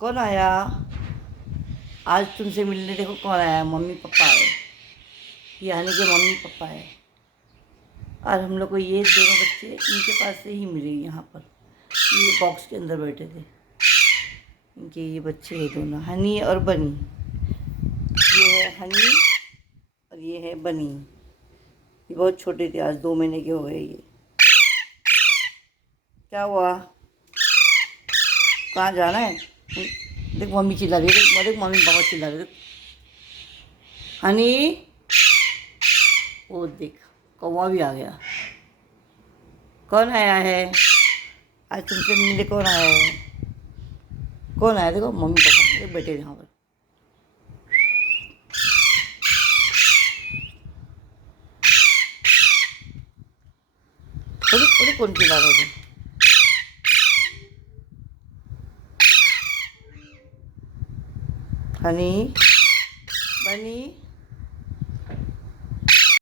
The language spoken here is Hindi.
कौन आया? आज तुमसे मिलने देखो कौन आया। मम्मी पापा आए। ये हनी के मम्मी पापा है। और हम लोग को ये दोनों बच्चे इनके पास से ही मिले यहाँ पर। ये बॉक्स के अंदर बैठे थे। इनके ये बच्चे हैं दोनों, हनी और बनी। ये है हनी और ये है बनी। ये बहुत छोटे थे, आज 2 महीने के हो गए ये। क्या हुआ? कहाँ जाना है? देख मम्मी चिल्ला रही है, देख मम्मी पापा चिल्ला रहे। हनी, वो देख कौवा भी आ गया। कौन आया है? आज तुमसे मिलने कौन आया है? कौन आया? देखो मम्मी पापा देख बैठे यहाँ पर। बोले कौन चिल्ला रहा है? हनी, बनी।